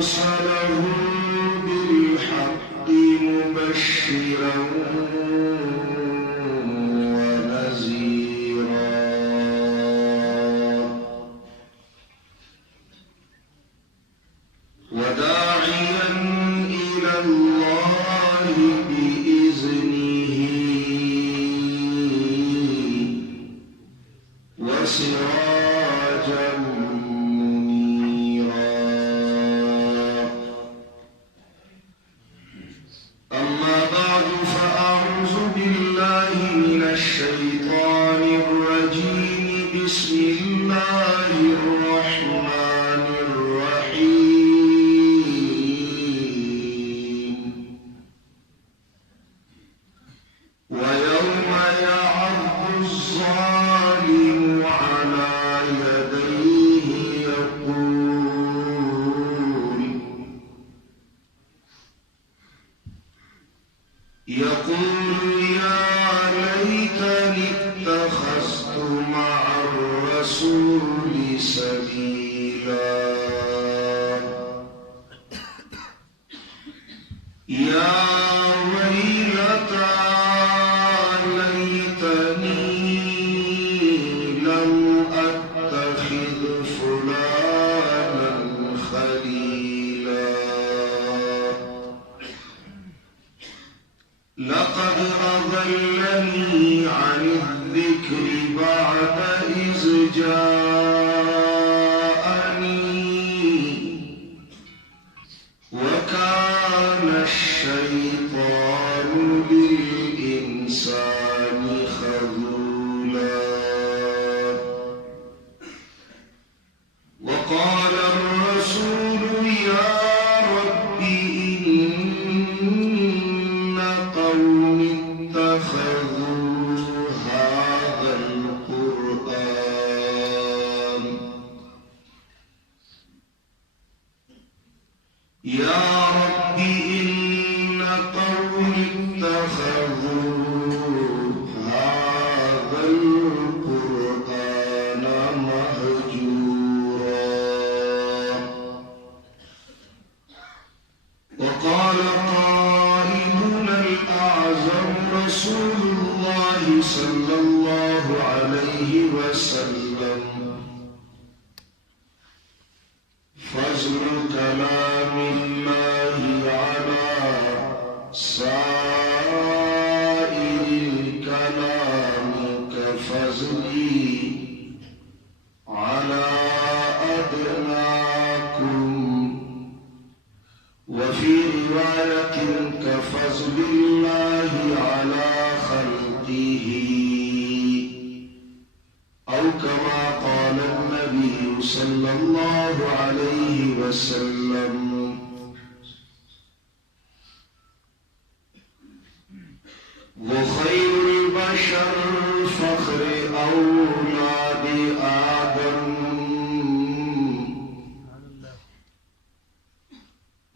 أرسله بالحق مبشرا ونذيرا وداعيا إلى الله بإذنه وسراجا منيرا. أما بعد فأعوذ بالله من الشيطان الرجيم. بسم الله الرحمن الرحيم. ويوم يعض الظالم على يديه يقول يا ليتني اتخذت مع الرسول سبيلا. يا ويلتى ليتني لم أتخذ فلانا خليلا. لقد أضلني عن الذكر بعد إذ جاءني وكان الشيطان للإنسان خذولا. وقال الرسول يا رب إن قوم اتخذوا هذا القرآن يا رب إن قوم اتخذوا هذا القرآن مهجورا. وقال قائدنا الأعظم رسول الله صلى الله عليه وسلم فضل كلام الله على سائر الكلام كفضلي على أدناكم وفي رواية كفضل الله على خلقه أو كما قال النبي صلى الله عليه وسلم. وخير البشر فخر أولاد آدم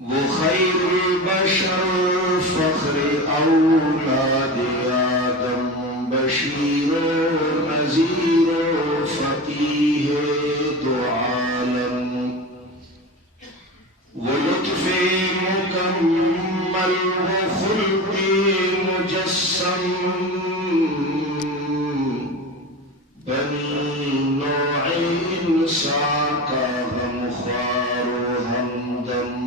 وخير البشر فخر أولاد آدم بشير نذير فقيه دعالم ولطف مكمل وخلق مجسم بني نوع انسان کا غمخوار و ہمدم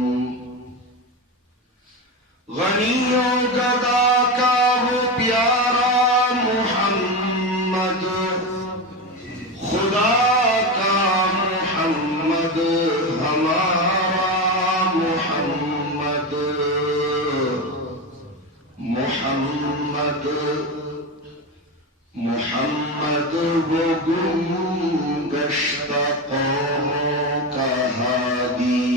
غنی و گدا کا وہ پیارا محمد خدا کا محمد ہمارا محمد محمد محمد وہ گم گشتہ قوموں کا ہادی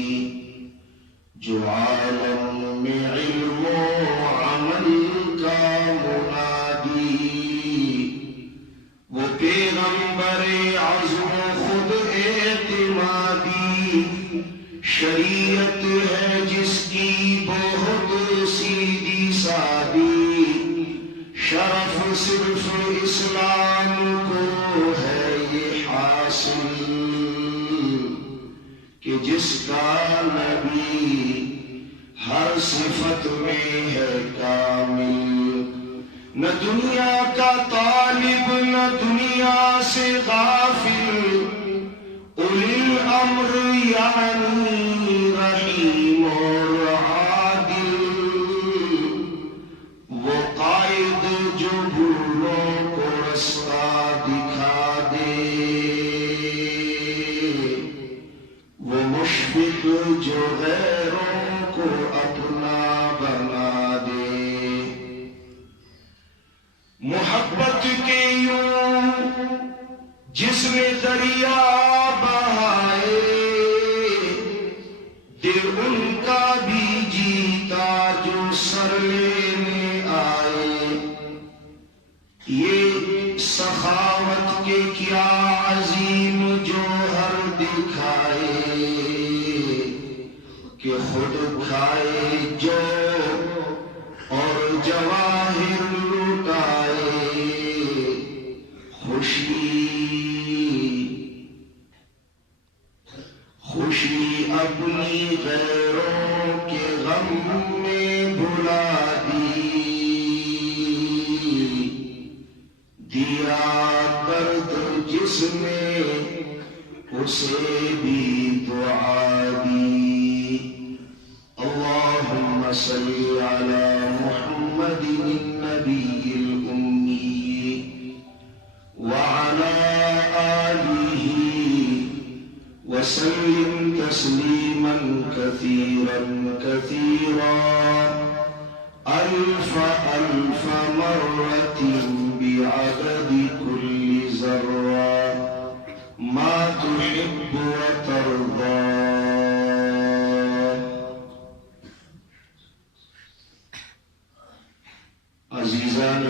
جو عالم میں علم و عمل کا منادی وہ پیغمبر عظم خود اعتمادی شریعت ہے جس کی بہت سیدھی سادی شرف صرف اسلام کو ہے یہ حاصل کہ جس کا نبی ہر صفت میں ہے کامل، نہ دنیا کا طالب نہ دنیا سے غافل، اولی الامر یعنی رحیم اور عادل، وہ قائد جو بھولوں کو رستہ دکھا دے، وہ مشفق جو غیروں کو اپنا بنا دے، محبت کے یوں جس نے دریا بہائے، دل ان کا بھی جیتا جو سر لینے آئے، یہ سخاوت کے کیا عظیم جوہر دکھائے، کہ خود کھائے جو اور جواہر لٹائے، خوشی اپنی غیروں کے غم میں بھلا دی، دیا درد جس نے اسے بھی دعا دی، اللہم صلی علی محمد النبی الأمی وعلى آله وسلم تسليما كثيرا كثيرا، ألف ألف مرة بعدد كل ذرة ما تحب وترضى. عزیزان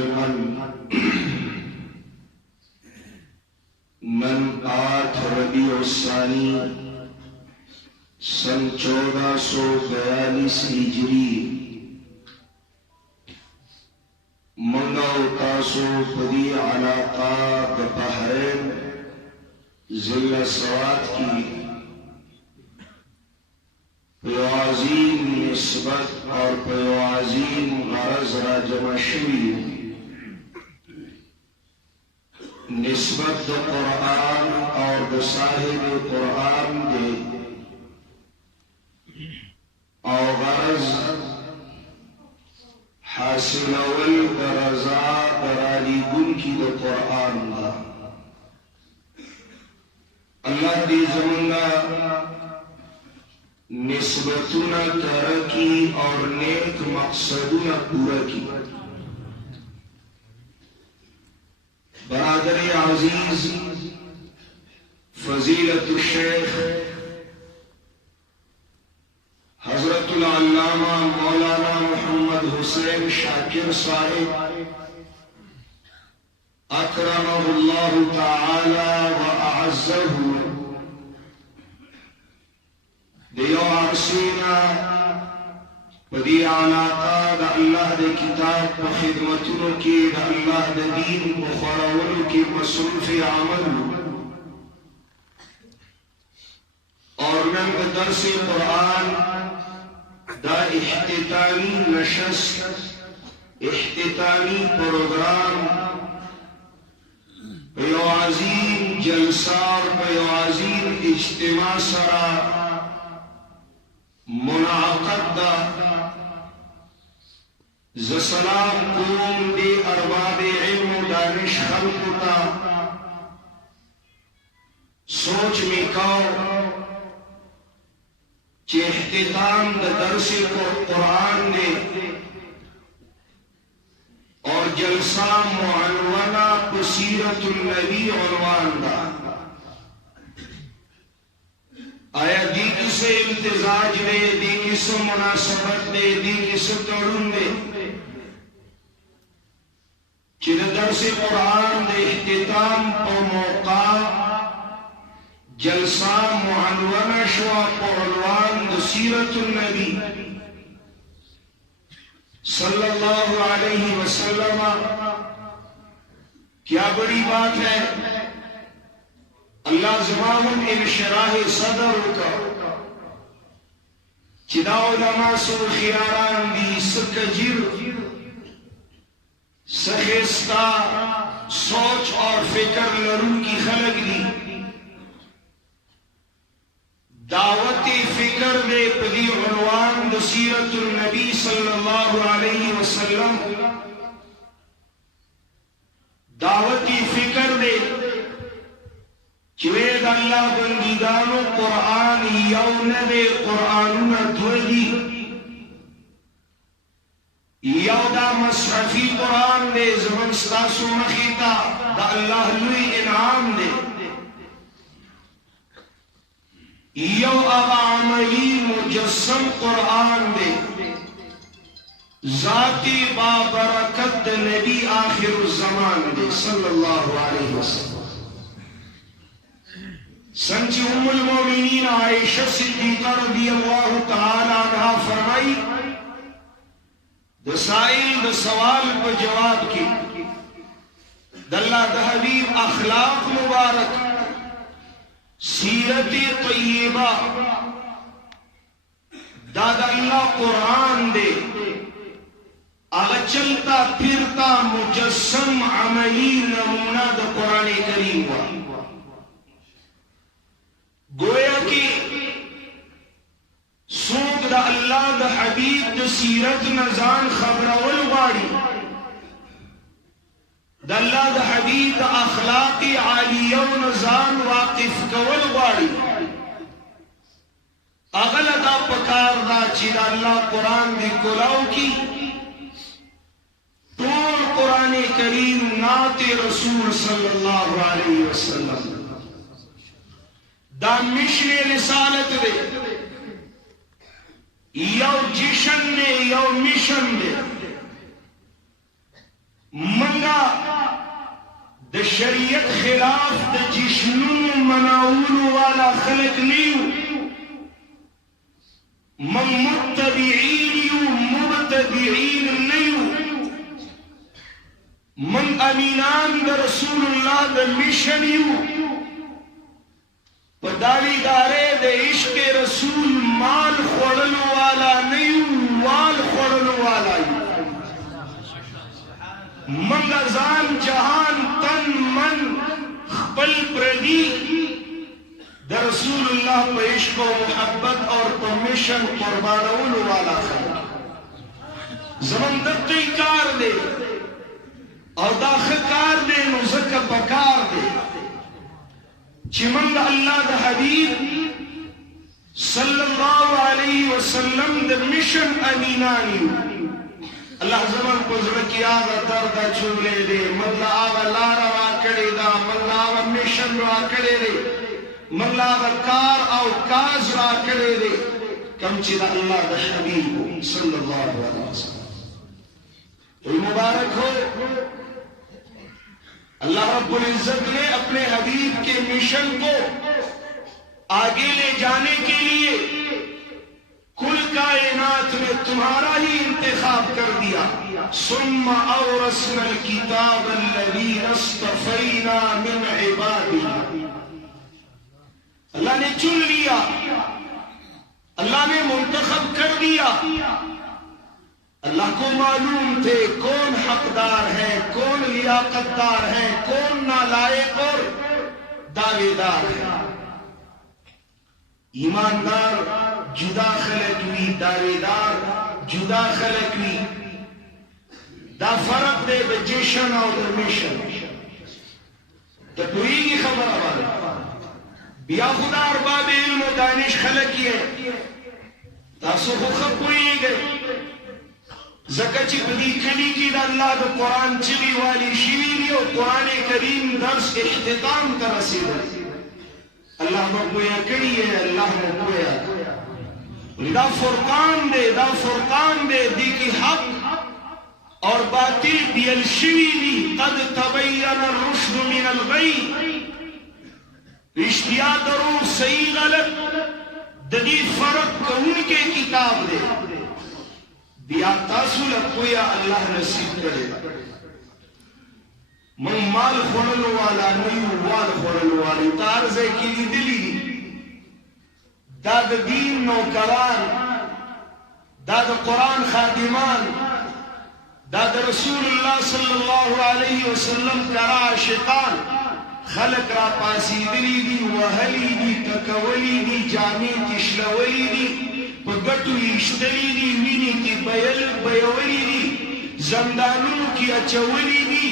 من 8 ربیع الثانی سن 1442 ہجری منگا و تاسو پدی علاقہ د بحرین ضلع سوات کی پیوازین نسبت اور پیوازین غرض را جمع شوی نسبت دا قرآن اور دا صاحب قرآن دے اور غرض حاصل اول دا رضا درالی گن کی دا قرآن دا. اللہ دی زمانہ نسبتنا ترکی اور نیک مقصدنا پورا کی. برادر عزیز فضیلت الشیخ حضرت العلامہ مولانا محمد حسین شاکر صاحب اکرمہ اللہ تعالی و اعزہ دیو عرصینا پدی علاقہ دا اللہ دے کتاب و خدمتوں کی دا اللہ دے دین و خورول کی مصروف عمل اور من درس قرآن دا اختتامی نشست اختتامی پروگرام پیو عظیم جلسار پیو عظیم اجتماع سرا منعقد دا. زسلام قوم دی ارباب علم و دانش خلقتا سوچ میں کاؤ چی اختتام دا درس کو قرآن دے اور جلسہ معنونہ بسیرت النبی عنوان دا. آیا دی کسے امتزاج دے دی کسے مناسبت دے دی کسے توڑن دے چل درس قرآن دے اختتام پا موقع جلسہ معنونہ شوا پا عنوان دا سیرت النبی صلی اللہ علیہ وسلم. کیا بڑی بات ہے. اللہ زمان انشراح صدر کا چې دا علما سو خیاران دي، څه کجیر څه ښایسته سوچ اور فکر لرونکي خلک دي. دعوت فکر دے پدی عنوان د سیرت النبی صلی اللہ علیہ وسلم. دعوت فکر دے چوید اللہ بندگانو قرآن یون دے قرآنون دولی یو دا مصحفی قرآن دے زمن ستاسو مخیطا دا اللہ لوی انعام دے، یو اغا عملی مجسم قرآن دے ذاتی بابرکت نبی آخر الزمان دے صلی اللہ علیہ وسلم. سنچی ام المومنین عائشہ صدیقہ رضی اللہ تعالی عنہ فرمائی دسائل د سوال پر جواب کی دلہ دا حبیب اخلاق مبارک سیرت طیبہ دادا اللہ قرآن دے اگر چلتا پھرتا مجسم عملی نمونہ دا قرآن کریم ہوا. گویا کی سوک دا اللہ دا حبیب دا سیرت نزان خبر والغاری دا اللہ دا حبیب دا اخلاق عالیہ و نزان واقف والغاری اغل دا پکار دا چی دا اللہ قرآن دی کلاو کی طول قرآن کریم نات رسول صلی اللہ علیہ وسلم دا مشن رسالت دے یو جشن دے یو مشن دے. منگا دا شریعت خلاف دا جشنون مناول والا خلق نیو، من متبعین یو مبتدعین نیو، من امینان دا رسول اللہ دا مشن یو. پداوی دارے دے عشق رسول مال خوڑن والا نیو، وال خوڑن والا یو. من ازان جہان تن من خپل پردی دا رسول اللہ پہ عشق و محبت اور پرمیشن قربانون والا خلق زمن دقی کار دے اور داخل کار دے نزک پکار دے چمن دا اللہ دا حبیب صلی اللہ علیہ وسلم the mission امینانی. Allah Zaman پزرکی Agha Darda چولے they, مدلہ Agha Lara واکڑے the, مدلہ Agha mission واکڑے they, مدلہ Agha car O cause واکڑے دے کم چیدہ اللہ دا حبیب صلی اللہ علیہ وسلم. تو مبارک ہو اللہ رب العزت نے اپنے حبیب کے مشن کو آگے لے جانے کے لیے کل کائنات میں تمہارا ہی انتخاب کر دیا. ثم اورثنا الکتاب الذین اصطفینا من عبادنا. اللہ نے چن لیا، اللہ نے منتخب کر دیا. اللہ کو معلوم تھے کون حقدار ہے، کون لیاقت دار ہے، کون نالائق اور دعوے دار ہے. ایماندار جدا خلق ہوئی، دعوے دار جدا خلق ہوئی. دا فرق دے دا جشن اور دا مشن. تو پوری کی خبر آباد بیا خدا ارباب علم و دانش خلق کیے تاسو خب پوری گئے زکا چی پدی کلی کی دا اللہ دا قرآن چلی والی شیوینی و قرآن کریم درس اختتام کا رسید. اللہ مقبویا کری ہے، اللہ مقبویا دا فرقان دے، دا فرقان دے دی کی حق اور باطل بیل شیوینی. قد تبین الرشد من الغی، اشتیاء دروغ صحیح غلط ددی فرق کون کے کتاب دے. بیا تاسو لکویا اللہ نصیب کرے. من مال خورل والا نیو، وال خورل والی تارزے کی دلی داد دین نوکران دا دا قرآن خادمان، دا دا رسول اللہ صلی اللہ علیہ وسلم کرا عاشقان خلق را پاسیدلی دی، وحلی دی، تکولی دی، جامی تشلولی دی، پگٹو اشتلی دی، وینی کی بیولی دی، زندانوں کی اچولی دی،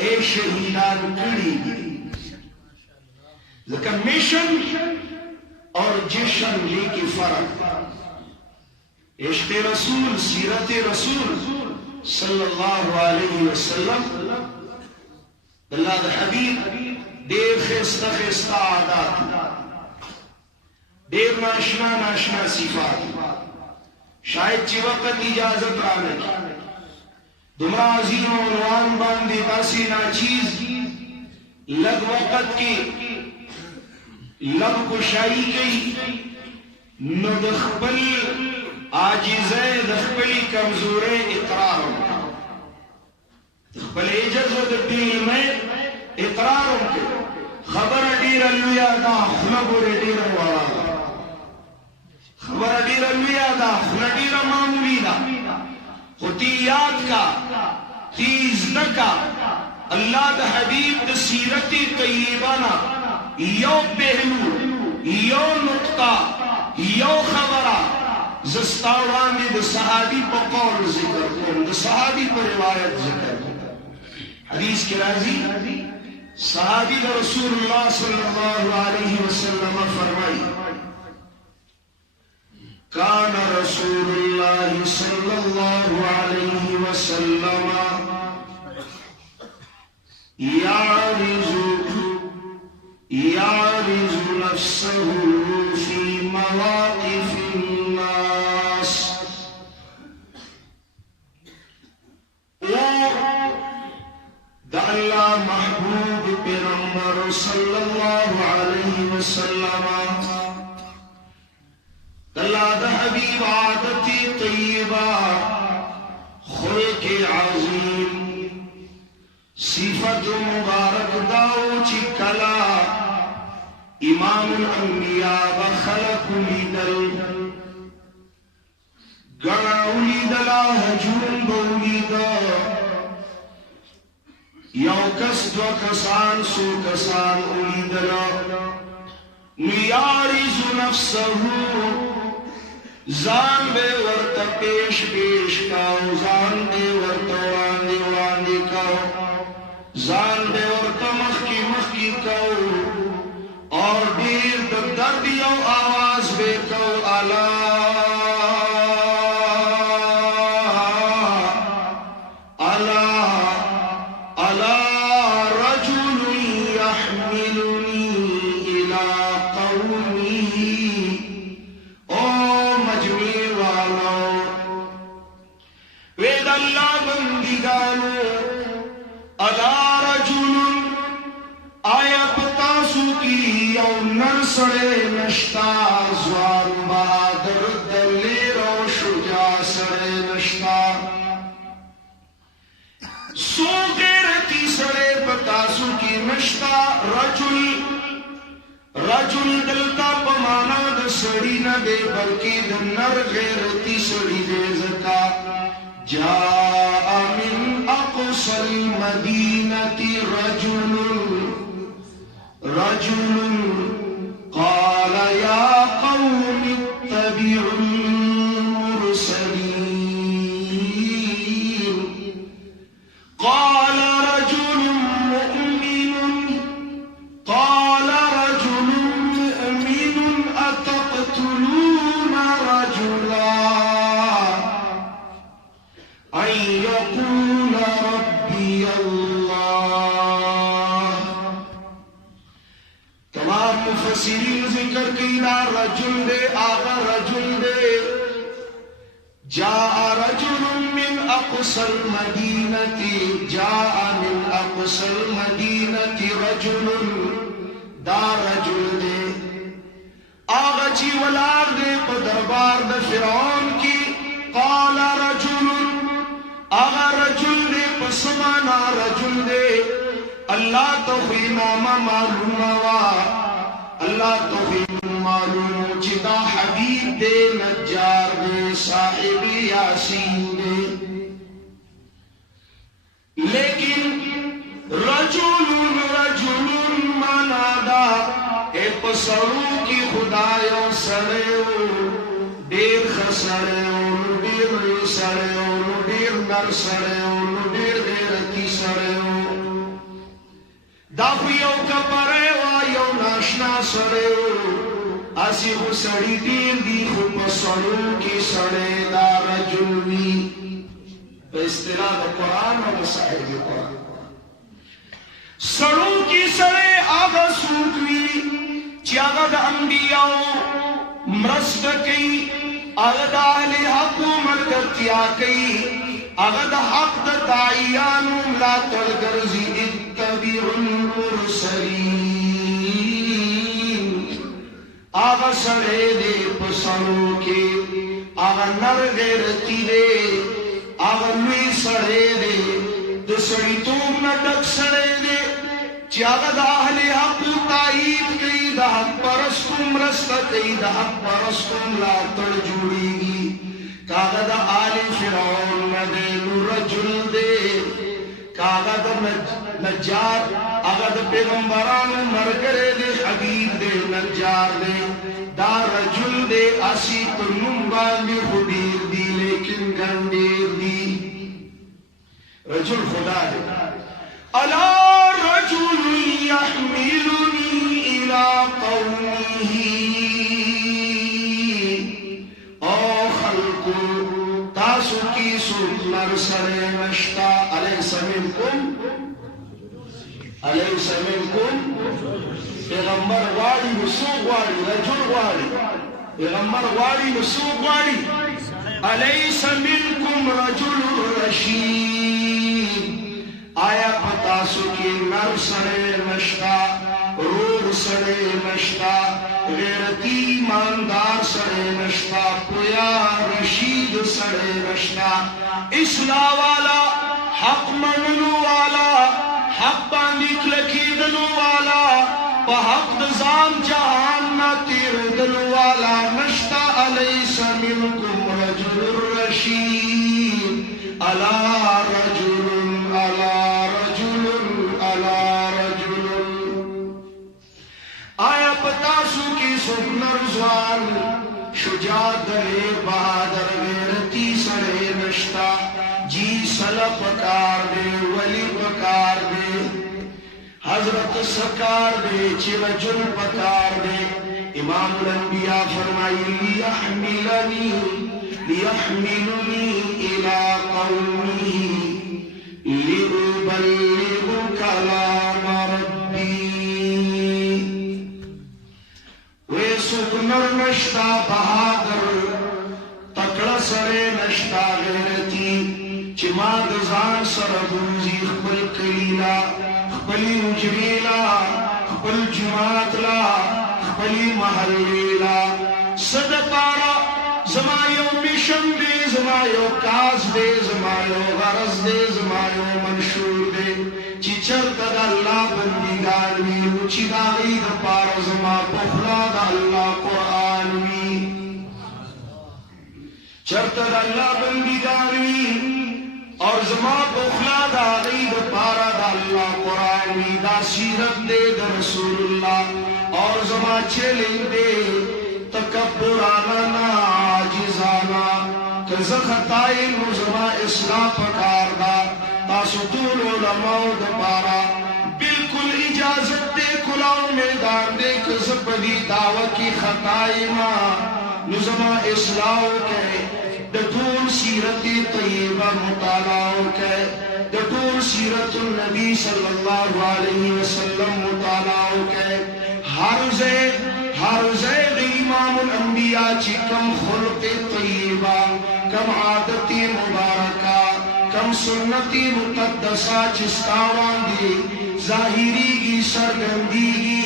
اے شہیدان کڑی دی. لیکن مشن اور جشن لے کی فرق، عشق رسول، سیرت رسول صلی اللہ علیہ وسلم، اللہ دا حبیب دیر خستہ خستہ عادات، دیر ناشنا ناشنا صفات، شاید چی وقت اجازت رانے دمرا عظیم عنوان باندے باسی ناچیز لگ وقت کی لب کشائی گئی نو دخبل آجیزے دخبلی کمزورے اقراروں دخبل عجز و دبیل میں اقراروں کے خبر دیر الویا دا خلبور دیر والا خبر دیر الویا دا خلبور دیر معمولی دا خطیات کا تیز نکا اللہ دا حبیب دا سیرت طیبانا یو پہلو یو نقطہ یو خبرہ زستاوانی دا صحابی پا قول ذکر کن، دا صحابی پا روایت ذکر کن. حدیث کی راضی صحابی دا رسول اللہ صلی اللہ علیہ وسلم فرمائی کان رسول اللہ صلی اللہ علیہ وسلم يعرض نفسه في مواقف الناس. دا اللہ محبوب پیغمبر صلی اللہ علیہ وسلم اللہ دا حبیب عادت طیبہ خلق عظیم صفت مبارک داو چی کلا امام الانبیاء بخلق لیدل گڑا لیدلا حجون بولیدا یو کس دو کسان سو کسان لیدلا نیارز نفسہو زان بے ورطا پیش پیش کاؤ زان بے ورطا واندی واندی کاؤ زان بے ورطا مخی مخی کاؤ اور دیر دردیو آواز بے کاؤ اللہ سڑے نشتا زوان بہادر دلیر و شجاع سڑے نشتا سو غیرتی سڑے پتاسو کی نشتا رجل دلتا پمانا دا سڑی نہ دے بلکہ دنر غیرتی سڑی دے زکا جاء من اقصى المدینة رجل قال يا قوم اتبعوا المرسلين قال رجل مؤمن أتقتلون رجلا أن يقول ربي الله. تمام مفسرین ذکر کینا رجل دے آغا رجل دے جاء رجل من اقصى المدینة جاء من اقصى المدینة رجل دا رجل دے آغا چی ولار دے پا دربار دا فرعون کی قال رجل آغا رجل دے پا سمانا رجل دے اللہ تو خوی ناما معلوم وا اللہ تو خوی معلوم چدا حبیب دے نجار دے صاحب یاسین دے. لیکن رجل منادا اے پسرو کی خدایو سڑیو دیر خسڑیو دیر سڑیو دیر نر سڑیو دیر غیرتی سڑیو دافو یو کپریو یو ناشنا سڑیو اسی خو سڑی دیر دی خو پسرو کی سڑی دا رجل وی. اصطلاح دا قرآن و صاحب قرآن سڑوں کی سڑے آغا سوکوی چی آغا دا انبیاء مرست کئی آغا دا اہل حق و ملکتیا کئی آغا دا حق دا داعیانو لا تلگرزی اتبیع المرسلین. آغا سڑے دے پسڑوں کے آغا نر غیرتی دے آغا لوی سڑے دے دسڑی توم نہ ڈک سڑے دے چی آغا دا اہل حق تائید کئی دا حق پرستم رست کئی دا حق پرستم لا تر جوڑی گی. کاغا دا آل فرعون ندے رجل دے کاغا دا نجار آغا دا پیغمبران مرگرے دے حبیب دے نجار دے دا رجل دے اسی پر نمبان بھی خدیر دی لیکن گندیر دی. رجل خدا دے الا رجل يحملني الى قومه او خلق تاسو کی سنر سر نشتا الیس منکم پیغمبر واری نسوق واری رجل واری پیغمبر واری نسوق واری الیس منکم رجل رشید. آیا پتاسو کی نر سڑے نشتا روح سڑے نشتا غیرتی ایماندار سڑے نشتا پویا رشید سڑے نشتا اصلاح والا حق منلو والا حق باندی کلکی دلو والا پا حق دزام جہان نا تیر دلو والا نشتا. علیس منکم رجل رشید علا رجل آیا پتاسو کی سنر زوان شجاع دلیر بہادر غیرتی سڑے نشتا جی صلح پکار دے ولی پکار دے حضرت سکار دے چی رجل پکار دے. امام الانبیاء فرمائی لیحملنی الى قومی لأبلغ کلام ربی. سکنر نشتا بہادر تکڑا سرے نشتا غیرتی چی ما دزان سر بوزی خبل کلیلا خبلی اجریلا خبل جماعت لا خبلی محلیلا صد پارا زمایو مشن دے زمایو کاز دے زمایو غرض دے زمایو منشور دے چی چرت دا اللہ بندگان وی چی داغی دا پارا زما پخلا دا اللہ قرآن وی چرت دا اللہ بندگان وی اور زما پخلا داغی دا پارا دا اللہ قرآن وی دا سیرت دے دا رسول اللہ اور زما چلیں دے تکبرانا ناجزانا کز خطائی نظمہ اصلاح پکار دا تاسو طول علماء دا پارا بالکل اجازت دے کلاو میدان دے کز پدی دعوی کی خطائی ما نظمہ اصلاح کے دا طول سیرت طیبہ مطالعہ کے دا طول سیرت النبی صلی اللہ علیہ وسلم مطالعہ کے ہر زید امام الانبیاء چی کم خلق طیبہ کم عادت مبارکہ کم سنت مقدسہ چستاوان دی ظاہری کی سرگندی کی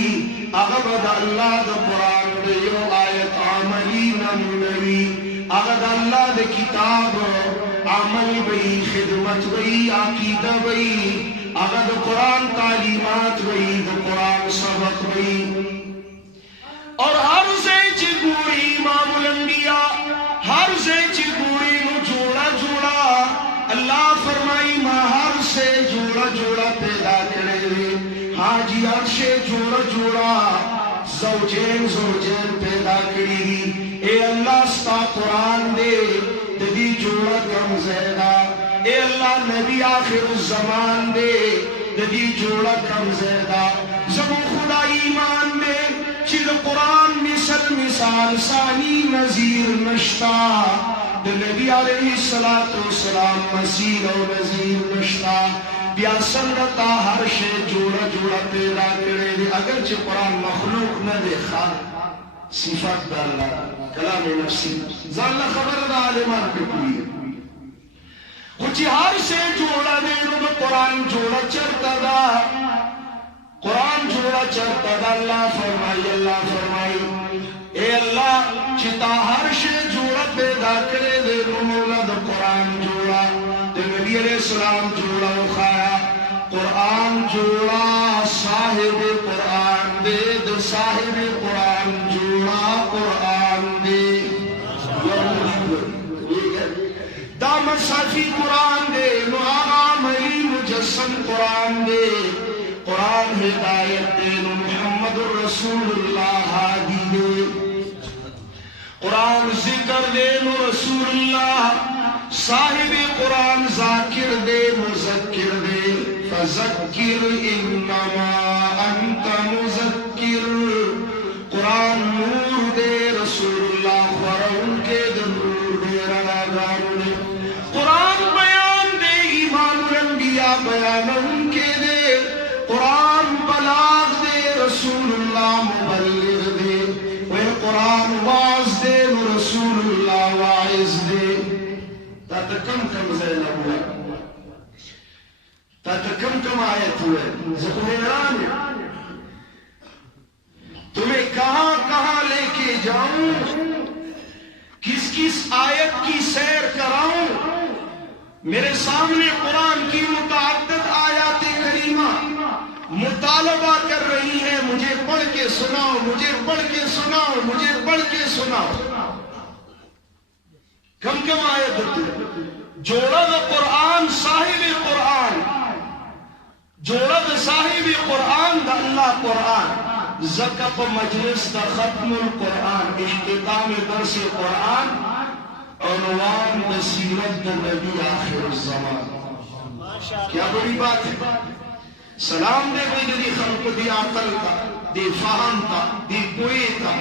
اغبد اللہ دا قرآن دیو آیت عملی نمونوی اغد اللہ دا کتاب عمل بئی خدمت بئی عقیدہ بئی اغد قرآن تعلیمات بئی دا قرآن سبق بئی. اور ہر سے چگوری امام الانبیاء ہر سے چگوری زوجین پیدا کری. اے اللہ ستا قرآن دے ددی جوڑا کم زیدہ. اے اللہ نبی آخر الزمان دے ددی جوڑا کم زیدہ. زمو خدا ایمان دے چید قرآن مثال ثانی نظیر نشتا. نبی علیہ السلام مسیح و نظیر نشتا. بیا سنگتا ہر شے جوڑا پیدا کرے دے. اگرچہ قرآن مخلوق نہ دے خواہ صفات دا اللہ کلام نفسی زاللہ خبر دا عالمان پہ کوئی ہے. کچھ ہر شے جوڑا دے نو قرآن جوڑا چرتا دا. قرآن جوڑا چرتا دا. اللہ فرمائی اے اللہ چتا ہر شے جوڑا پیدا کرے دے نو مولا دا قرآن جوڑا. نبی علیہ السلام جوڑا اخایا. قرآن جوڑا صاحب قرآن دے. دا صاحب قرآن جوڑا قرآن دے. دا مصحفی قرآن دے. نو آغا ملی مجسم قرآن دے. قرآن ہدایت دے. نو محمد رسول اللہ ہادی دے. قرآن ذکر دے. نو رسول اللہ صاحب قرآن ذاکر دے مذکر دے. فذکر انما انت مذکر. قرآن نور دے. رسول اللہ خورون کے نور دے. رناگان دے. قرآن بیان دے. ایمان الانبیاء بیان ان کے دے. قرآن بلاغ دے. رسول اللہ مبلغ دے. وہ قرآن واعظ دے. رسول اللہ واعظ دے. تاتا کم زیلہ ہوئے. تاتا کم آیت ہوئے. زخویران تمہیں کہاں لے کے جاؤں. کس آیت کی سیر کراؤں. میرے سامنے قرآن کی متعدد آیات کریمہ مطالبہ کر رہی ہے. مجھے پڑھ کے سناؤ. مجھے پڑھ کے سناؤ. مجھے پڑھ کے سناؤ. کم آیت ہوتی. جوڑا دا قرآن صاحب قرآن. جوڑا دا صاحب قرآن دا اللہ قرآن. زکف مجلس دا ختم القرآن. اختتام درس قرآن. عنوان دا سیرت دا نبی آخر الزمان. کیا بڑی بات ہے. سلام دے گئی دی خلق دی عقل تا دی فہم تا دی کوئی تا.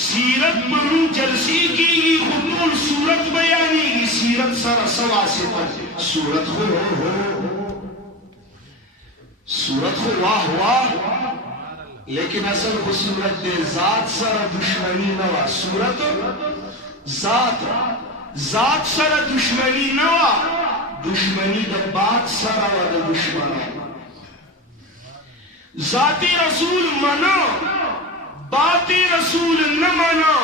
سیرت پر جلسی کی گی. خطول سورت بیانی گی. سیرت سر سوا سے پر سورت خو سورت خو واہ واہ. لیکن اصل خو سورت دے ذات سر دشمنی نوا. سورت ذات سر دشمنی نوا. دشمنی دا بات سر و دا دشمن. ذاتی رسول منو باتی رسول نہ مانا.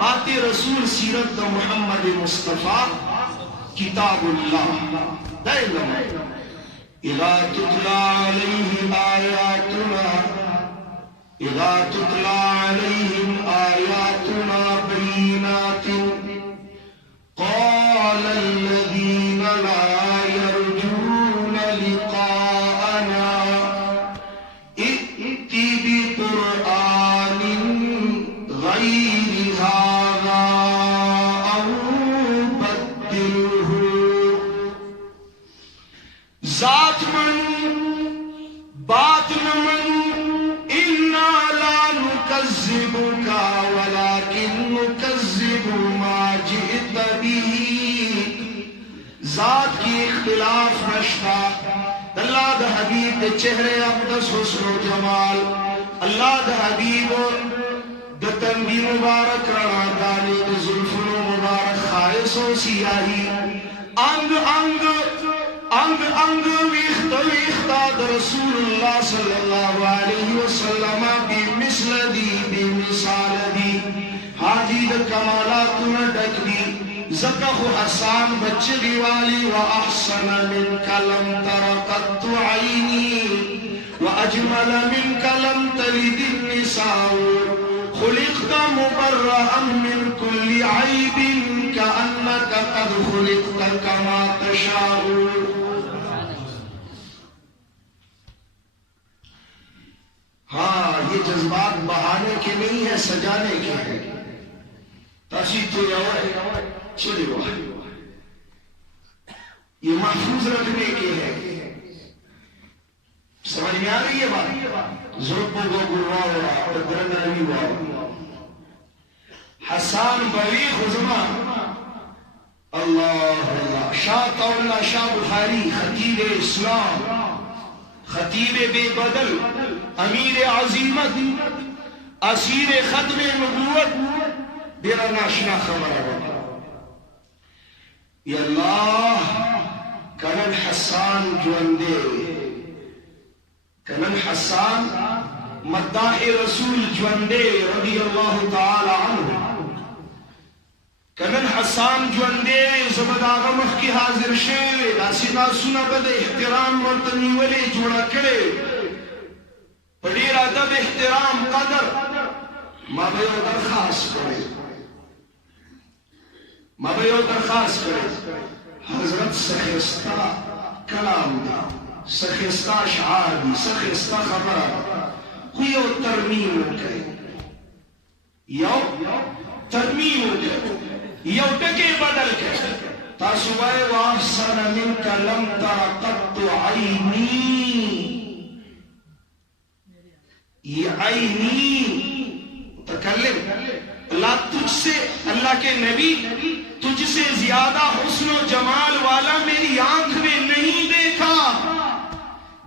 باتی رسول سیرت دا محمد مصطفیٰ کتاب اللہ دائلہ. اذا تتلا علیہم آیاتنا اذا تتلا علیہم آیاتنا بینات قال الذین لا یرجون لقاءنا ائتی بقرآن غیر هذا او بدلہ. ذات من بات من انا لا نکذبک ولکن نکذب ما جئت به. ذات کی اختلاف نشتا. اللہ دا حبیب دے چہرے اقدس حسن و جمال. اللہ دا حبیب دا تنبی مبارک رنا دانی دا زلفن مبارک خائص و سیاہی. انگ ویختا دا رسول اللہ صلی اللہ علیہ وسلم بی مثل دی بی مثال دی. حاجی دا کمالاتنا ڈک دی. زکخ حسان بچگی والی. وَأَحْسَنَ مِنْكَ لَمْ تَرَ قَطُّ عَيْنِي وَأَجْمَلَ مِنْكَ لَمْ تَلِدِ النِّسَاءُ خُلِقْتَ مُبَرَّأً مِنْ كُلِّ عَيْبٍ كَأَنَّكَ قَدْ خُلِقْتَ كَمَا تَشَاءُ. یہ جذبات بہانے کے نہیں ہے، سجانے کے ہیں. تاسی تو یہ چلے ہوا یہ محفوظ رکھنے کے ہیں. سمجھ میں آ رہی ہے بات؟ ضربوں کو گرواؤ قدرن نبی واؤ. حسان بری خزمہ اللہ اللہ. شاہ طولہ شاہ بخاری خطیب اسلام، خطیب بے بدل، امیر عظیمت، اسیر ختم نبوت، میرا ناشنا خبر ہے. یا اللہ کنن حسان جوندے، کنن حسان مداح رسول جوندے رضی اللہ تعالی عنہ. کنن حسان جوندے زبد آغا مخ کی حاضر شے داسی ناسونا بد احترام ورطنی ولی جوڑا کرے پڑیر ادب احترام قدر. ما بیو درخواست کرے، ما بیو درخواست کرے حضرت سخستہ کلام دا، سخستہ اشعار دی، سخستہ خبر کوئی ترمیم کرے، یو ترمیم کرے، یو ٹکے بدل کرے. تاسوائے وافسن منک لم تر قط عینی، یہ عینی متکلم اللہ تجھ سے، اللہ کے نبی تجھ سے زیادہ حسن و جمال والا میری آنکھ نے نہیں دیکھا.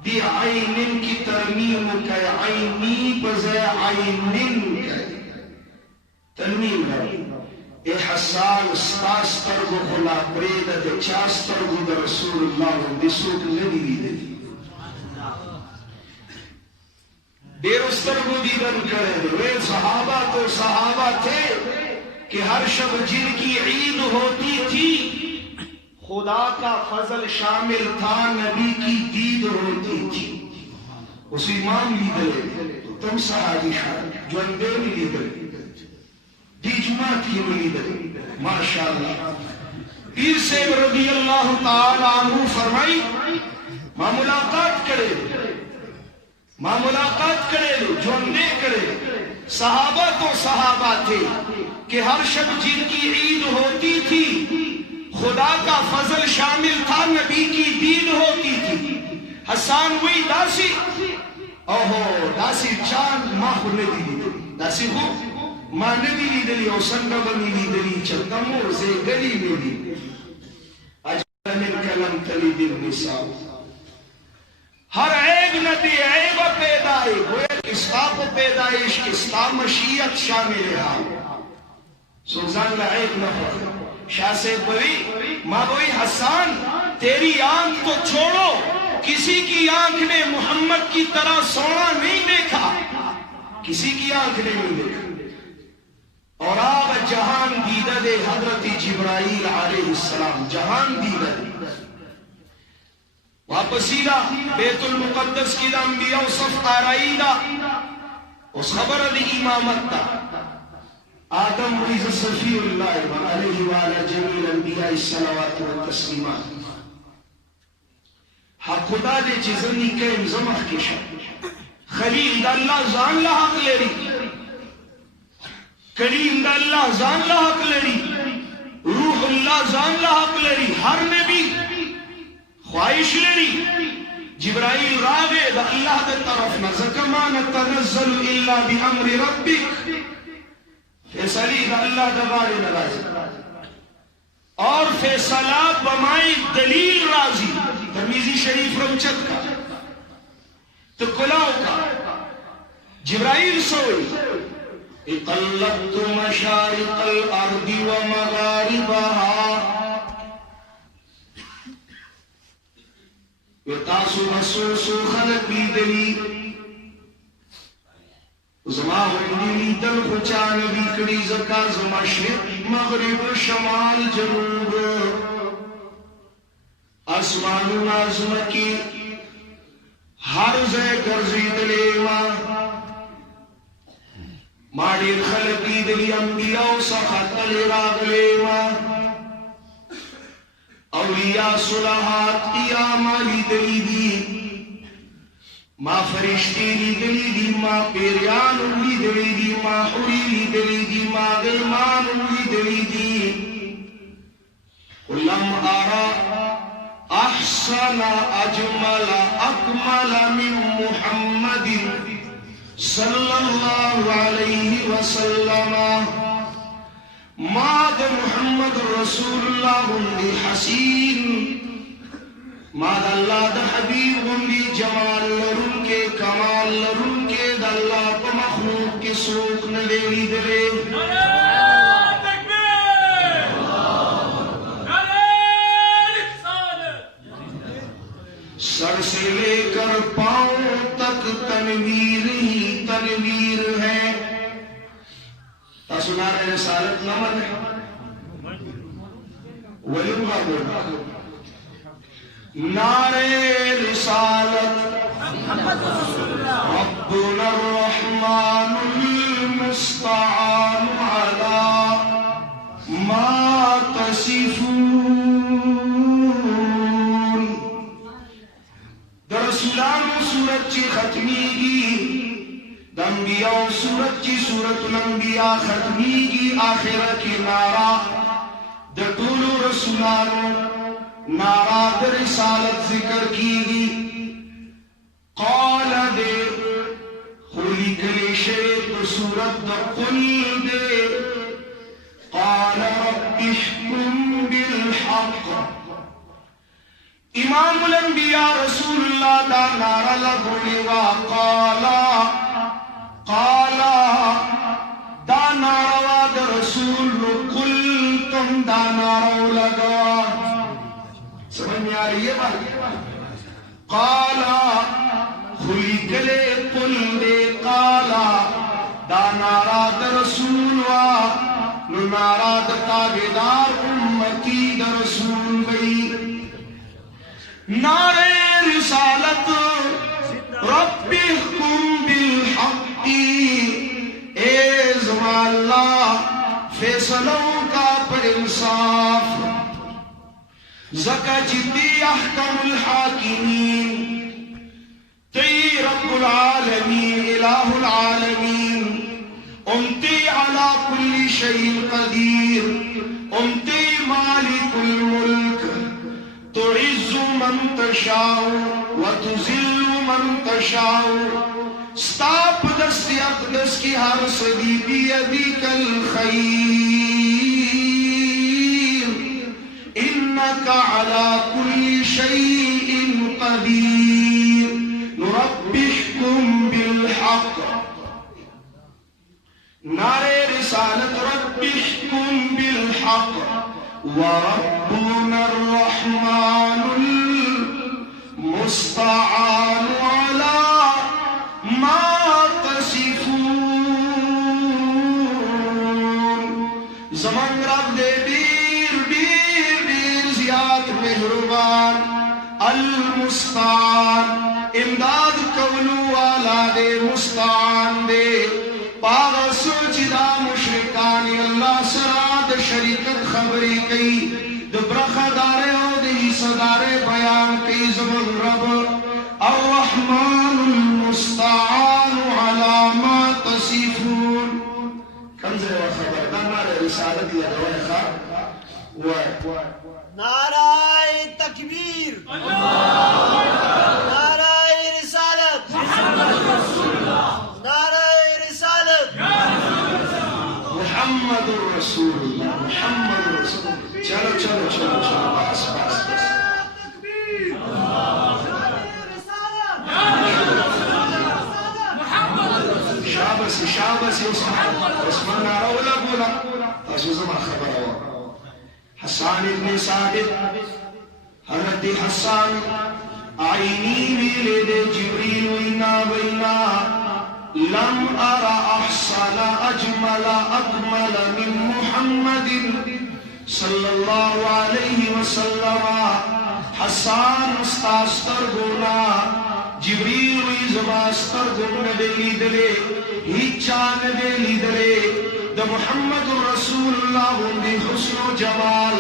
دی عینن کی ترمیم کہ عینی بزے عینن کہ ترمیم ہے. اے حسان استاستر گو خلا پرید دے چاستر گو دا رسول اللہ دی سوک ندی دی دی دیر استر گو دیدن کرے. وہ صحابہ تو صحابہ تھے کہ ہر شب جن کی عید ہوتی تھی خدا کا فضل شامل تھا، نبی کی دید ہوتی تھی. اس امام لیدر تم صحابی شاہ جو اندر میں لیدر دی جماعت کی لیدر ماشاءاللہ. پیر صاحب رضی اللہ تعالی عنہ فرمائی ماں ملاقات کرے، ماں ملاقات کرے جو اندے کرے. صحابہ تو صحابہ تھے کہ ہر شب جن کی عید ہوتی تھی خدا کا فضل شامل تھا، نبی کی دید ہوتی تھی. حسان وہی داسی اوہو داسی چاند ماں خود نے دی داسی خود ماں نے دی دلی او سنگا بنی دی دلی چندمور سے گلی میں دی اجل من کلم تلی دل نساء. ہر عیب ندی عیب پیدائی گویا کستا پیدائش کستا مشیت شامل ہے. سلطان کا عیب نفر شاہ سے بوئی ماں بوئی حسان تیری آنکھ تو چھوڑو، کسی کی آنکھ نے محمد کی طرح سونا نہیں دیکھا، کسی کی آنکھ نے نہیں دیکھا. اور آب جہان دیدہ دے حضرت جبرائیل علیہ السلام، جہان دیدہ دے واپسیدہ بیت المقدس کی دا انبیاء صف آرائیدہ اس خبر دی امامت دا آدم عیز صفی اللہ علیہ وآلہ جمیل انبیاء الصلوات والتسلیمات. حق خدا دے چیزنی کے امزمخ کی شاہ خلیل دا اللہ زان لحق لیری، کریم دا اللہ زان لحق لیری، روح اللہ زان لحق لیری. ہر نبی خواہش لیری جبرائیل راگے دا اللہ دے طرف نزکما نتنزل الا بامر ربک، فیصلی دا اللہ دا بارے نرازی اور فیصلہ بمائی دلیل رازی. ترمیزی شریف رمچت کا تو کلاو کا جبرائیل سوئی اقلبت مشارق الارض ومغاربها تاسو مسوسو خلق لیدلی زما غنی دل خوچا نبی کڑی زکا زما شرق مغرب شمال جنوب آسمان آزمکی ہر زے گرزی دلیما ماڑی خلقی دلی انبیاء سخت راغلیما اولیاء صلحات قیامالی دلی دی ما فرشتی لیدلی دی، ما پیریان لیدلی دی، ما حوری لیدلی دی، ما غلمان لیدلی دی. لم ارى احسن اجمل اکمل من محمد صلی اللہ علیہ وسلم. ما د محمد رسول اللہ غندی حسین، ما د اللہ د حبیب غندی جمال لرن کے کمال لرن کے د اللہ پا مخلوق کی سوک ندیلی دلے. سر سے لے کر پاؤں تک تنویر ہی تنویر ہے. نعرہ رسالت نمن ہے ولیم بابر. نعرہ رسالت ربنا الرحمن المستعان على ما تصفون. در رسولان سورت چی ختمی گی، انبیاء سورت کی سورت الانبیاء ختمی کی آخرہ کی نعرہ در طول رسولانو نعرہ در رسالت ذکر کی گی. قال دے خلی کلیشے پر سورت در قل دے قال رب احکم بالحق. امام الانبیاء رسول اللہ دا نعرہ لگونے قالا دا ناروا دا رسول قل تم دا نارو لگا. سمجھ میں آ رہی ہے بات؟ قالا کھلی گلے قل دے قالا دا نارا دا رسول نو نارا دا تابدار امتی دا رسول بئی. نعرے رسالت رب احکم بالحق، اے زمان اللہ فیصلوں کا پر انصاف. زکا جدی احکم الحاکمین، تی رب العالمین الہ العالمین، انتی علی کل شیء قدیر، انتی مالک الملک، تعز من تشاء وتذل من تشاء. ستاپ دستی اقدس کی ہر صدی بیدیک الخیر، انکا علی کل شیء قدیر. رب احکم بالحق. نعرے رسالت رب احکم بالحق وربنا الرحمن المستعان على ما تصفون. زمان رب دے دیر زیاد مہربان، المستعان امداد کولو والا دے، مستعان دے پاغ سوچدہ مشرکانی اللہ سراد شریکت خبری کئی دبرخدارے او دہی صدارے بیان کئی. زمان رب الرحمن المستعان على ما تصفون. کنزے و خبردان نعرہ رسالت یا دوائے خواہ نعرہ تکبیر، نعرہ رسالت، نعرہ رسالت، محمد رسول اللہ، محمد رسول اللہ. چلو چلو چلو چلو بس بس بس. شابس شابس اسمان نعرہ ولا بولا تاسو زمان خبر ہوا. حسان ابن ثابت حضرت حسان آئینی میلے دے جبریل وینا وینا لم ارى احسن اجمل اکمل من محمد صلی اللہ علیہ وسلم. حسان استاستر گونا جبریل وی زماستر گون نبیلی دلے ہیچا نبیلی دلے دا محمد رسول اللہ دی حسن و جمال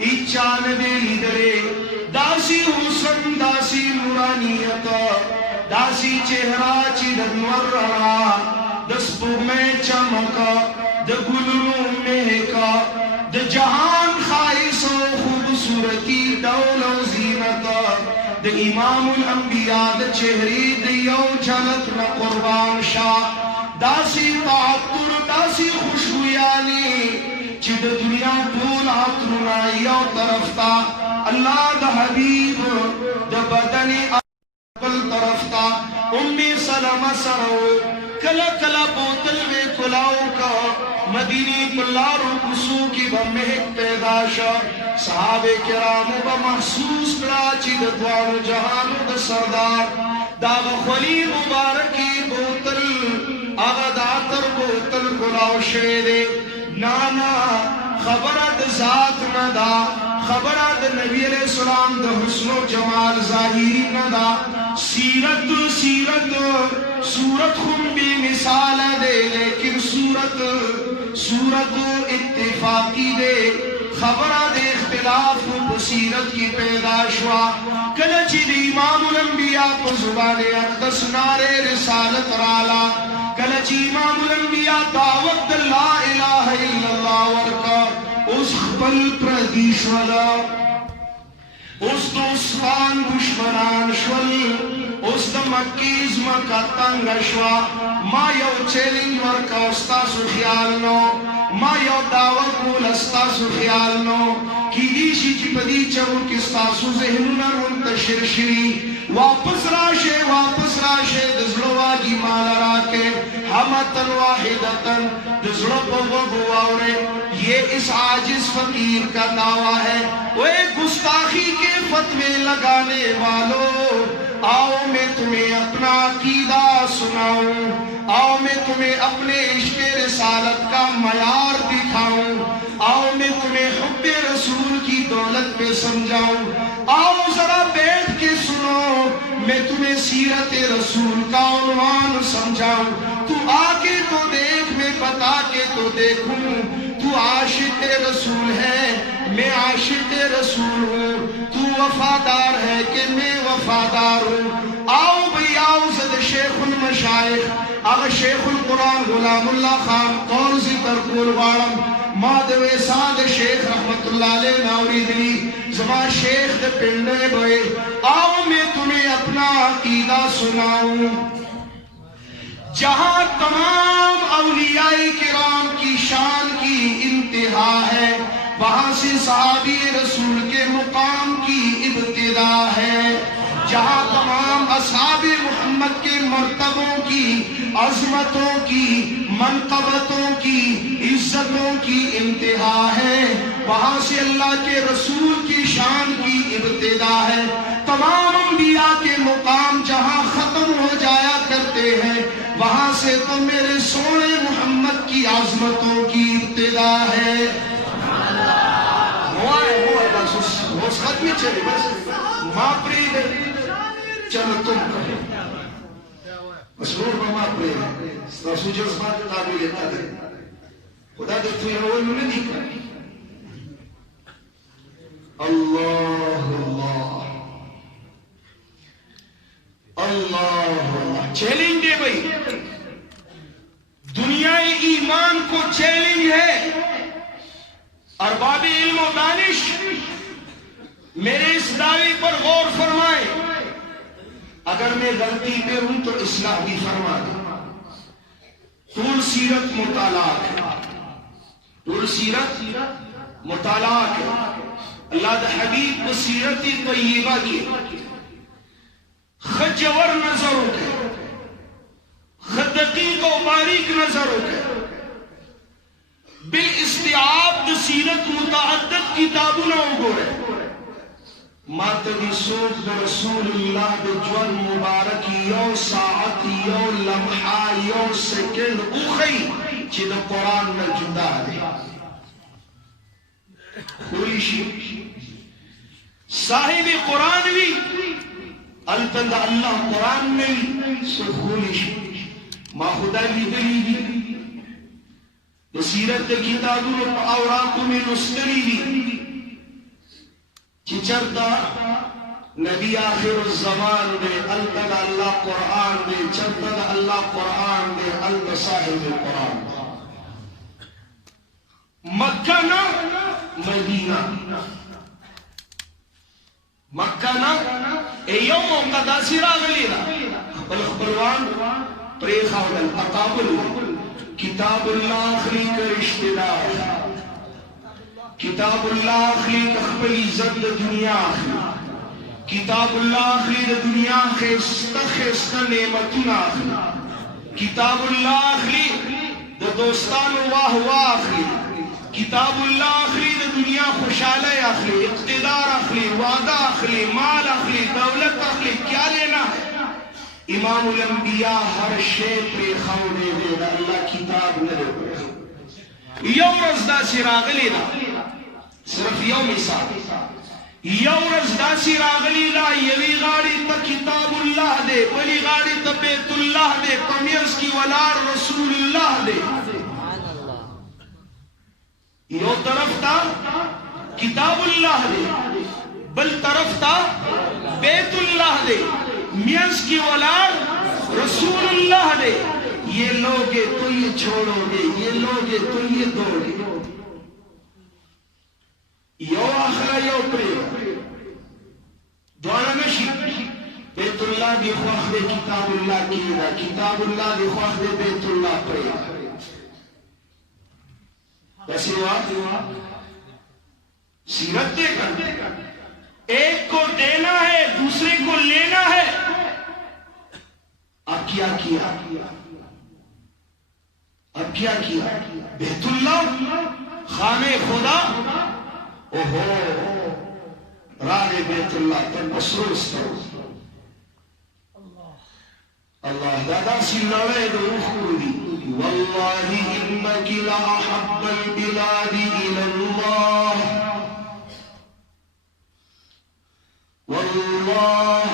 ہیچا نبیلی دلے. داسی حسن داسی نورانیت داسی چہرہ چی دنور رہا دسپ میں چمکا دگلنو مہکا د جہان خائص و خوبصورتی دول و زینتا د امام الانبیاء د چہری دیو جھلک نہ قربان شاہ داسی تعطر داسی خوشگویانی چی د دنیا طول عطرنا یو طرف تا اللہ د حبیب د بدن بل طرف تا امی سلام سرو کلا کلا بوتل میں کلاؤ کا مدینی پلارو کسو کی بمہک پیداشا صحابہ کرامو بمحسوس کرا چی دوارو جہانو دا سردار داغ خلی مبارکی بوتل آغا داتر بوتل کلاؤ شیدے نانا خبرت ذات ندا خبرت نبی علیہ السلام دا حسن و جمال ظاہری ندا سیرت صورت خم بھی مثال دے لیکن صورت اتفاقی دے خبرت اختلاف بصیرت کی پیداش ہوا کلچی دی امام الانبیاء کو زبان اقدس نارے رسالت رالا کلچی امام الانبیاء دعوت لا الہ الا اللہ ورکا اس خبل پردیش والا اس دوستان دشمنان شول اس دا مکیز مکا تنگ شوا ما یو چیلنج ورکا استاسو خیال نو ما یو دعوت مول استاسو خیال نو کی دیشی چی پدی چاہو کستاسو ذہنونا منتشر شوی واپس راشے دزلو آگی مالا راکے حمتن واحدتن دزلو بغبو آورے یہ اس عاجز فقیر کا دعویٰ ہے وہ ایک گستاخی کے فتوے لگانے والوں آؤ میں تمہیں اپنا عقیدہ سناؤں آؤ میں تمہیں اپنے عشق رسالت کا معیار دکھاؤں آؤ میں تمہیں حب رسول کی دولت پہ سمجھاؤں آؤ ذرا بیٹھ کے سنو میں تمہیں سیرت رسول کا عنوان سمجھاؤں تو آگے تو دیکھ میں بتا کے تو دیکھوں تو عاشق رسول ہے میں عاشق رسول ہوں تو وفادار ہے کہ میں وفادار ہوں آؤ بھئی آؤ زد شیخ المشائخ اگر شیخ القرآن غلام اللہ خان قرضی ترکول وارم مادوے ساد شیخ رحمت اللہ علیہ ناوری دلی زمان شیخ دے پنڈے بھئے آؤ میں تمہیں اپنا عقیدہ سناؤں جہاں تمام اولیاء کرام کی شان کی انتہا ہے وہاں سے صحابی رسول کے مقام کی ابتدا ہے جہاں تمام اصحاب محمد کے مرتبوں کی عظمتوں کی منقبتوں کی عزتوں کی انتہا ہے وہاں سے اللہ کے رسول کی شان کی ابتدا ہے تمام انبیاء کے مقام جہاں ختم ہو جایا کرتے ہیں وہاں سے تو میرے سونے محمد کی عظمتوں کی ابتدا ہے اس ختمی چلے بس ماں پرید چل تم کرو مسرور بما پرید ستاسو جذبات قابل قدر خدا دے تو یہ اول میں نہیں کریں اللہ چیلنج دے بھئی دنیا ایمان کو چیلنج ہے ارباب علم و دانش میرے اس دعوے پر غور فرمائیں اگر میں غلطی پہ ہوں تو اصلاح بھی فرما دیں طول سیرت مطالعہ ہے طول سیرت مطالعہ ہے اللہ دا حبیب کو سیرت طیبہ کی خد جور نظر ہو گئے خد دقیق و باریک نظر ہو گئے بالاستیعاب دا سیرت متعدد کتابوں نہ ہو گئے ماتدی سوک دا رسول اللہ دا جوان مبارک یو ساعت یو لمحہ یو سیکنڈ اخی چی دا قرآن میں جدا دے خولیشی صاحب قرآن بھی التند اللہ قرآن میں سو خولیشی ما خدا لی دلی بھی سیرت کتابوں پر اوراقوں میں نسکری بھی چی چرتا نبی آخر الزمان دے، التد اللہ قرآن دے، چلتد اللہ قرآن دے، الت صاحب القرآن دے. مکہ نا مدینہ، مکہ نا ایو موقع دا سرا غلی دا خپلوان پریخاودل اقابل کتاب اللہ اخلی کا رشتہ دار، کتاب اللہ اخلی کا خپل عزت دنیا اخلی، کتاب اللہ اخلی دنیا خیستہ خیستہ نعمتون اخلی، کتاب اللہ اخلی دوستان واہ واہ اخلی، کتاب اللہ اخلی دنیا خوشحالہ اخلی، اقتدار اخلی، وعدہ اخلی، مال اخلی، دولت اخلی، کیا لینا ہے؟ امام الانبیاء ہر شے پہ خودے دے دا اللہ کتاب نہ دے. یو رز دا سی راغلی دا صرف یو مثال، یو رز دا سی راغلی دا یوی غاڑی تا کتاب اللہ دے، بلی غاڑی تا بیت اللہ دے، پمیرز کی ولار رسول اللہ دے. یو طرف تا کتاب اللہ دے، بل طرف تا بیت اللہ دے، میز کی اولاد رسول اللہ دے. یہ لوگے تو یہ چھوڑو گے، یہ لوگے تو یہ دو گے. یو آخرہ یو پرے دوانا نشی. بیت اللہ دی خواہ دے کتاب اللہ کی دا، کتاب اللہ دی خواہ دے بیت اللہ پرے. ویسے ہوا سیرت دے کر ایک کو دینا ہے دوسرے کو لینا ہے. اب کیا کیا؟ اب کیا کیا؟ بیت اللہ خانہ خدا، اوہو راہ بیت اللہ تن مسروس کرو. اللہ دادا سی لڑے دو خوری واللہ انک لأحب البلاد الى اللہ، واللہ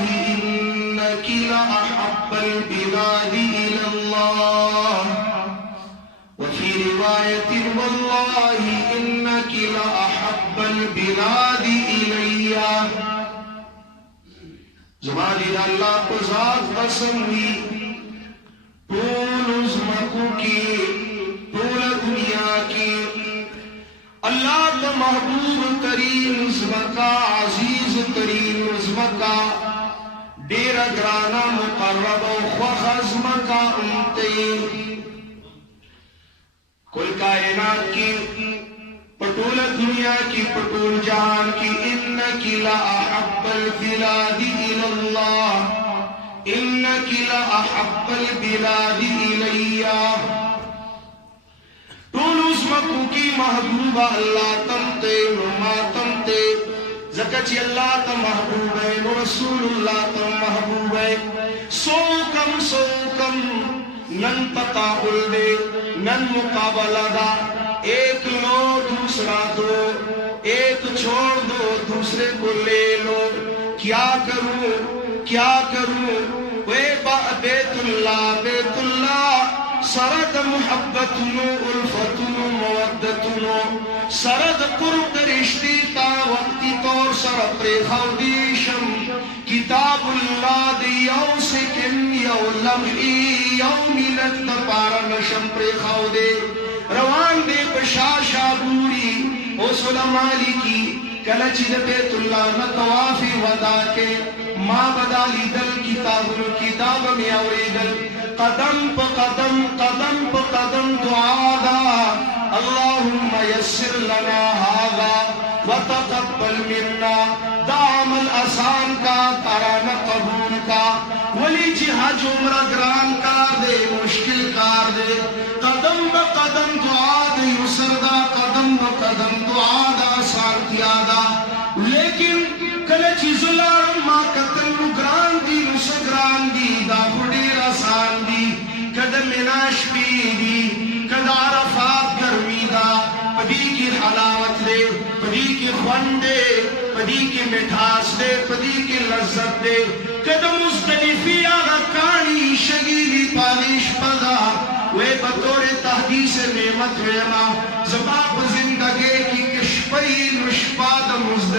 انک لأحب البلاد الى اللہ، وفی روایت واللہ انک لأحب البلاد الیہ. زمانی دا اللہ کو ذات قسم ہوئی، طول عظمتوں کی، طول دنیا کی، اللہ کا محبوب ترین عظمکا، عزیز ترین عظمکا، دیر گرانا مقرب و خوخ عظمکا انتے. کل کائنات کی، پٹول دنیا کی، پٹول جہان کی، انک لأحب البلاد الى اللہ، انک لأحب البلاد الیہ. طول عظمتوں کی محبوبہ اللہ تمتے نما تمتے، زکچی اللہ تا محبوب ہے، رسول اللہ تا محبوب ہے. سو کم نن تقابل دے، نن مقابلہ دا، ایک لو دوسرا دو، ایک چھوڑ دو دوسرے کو لے لو. کیا کروں بیت اللہ سرد محبتنو الفتنو مودتنو، سرد قرب رشتی تا وقتی طور سر پریخاو دیشم. کتاب اللہ دی یو سکن یو لمحی یو منت پارا نشم پریخاو دے. روان دے پشاشا بوری او سلمالی کی کلچی دے بیت اللہ نتوافی ودا کے ما بدالی دل کتاب میں اوری دل. قدم پا قدم دعا دا، اللہم یسر لنا هذا وتقبل منا. دا عمل آسان کا تارانا قبول کا، ولی جہاج عمرہ گران کار دے، مشکل کار دے. قدم با قدم دعا دے یسر دا، قدم با قدم دعا دا سانتیا دا. لیکن کلچی زلار ما قتل گران دی نسگران دی، دا بڑیر آسان دی. کد مناش پی دی، کد عرفات گرمی دا، پدی کی حلاوت دے، پدی کی خوان دے، پدی کی مٹھاس دے، پدی کی لذت دے. کد مزدلفی آگا کانی شگیلی پالیش پدا، وے بطور تحدیث نعمت ویما زباب زندگی کی کشپی نشپاد مزدلفی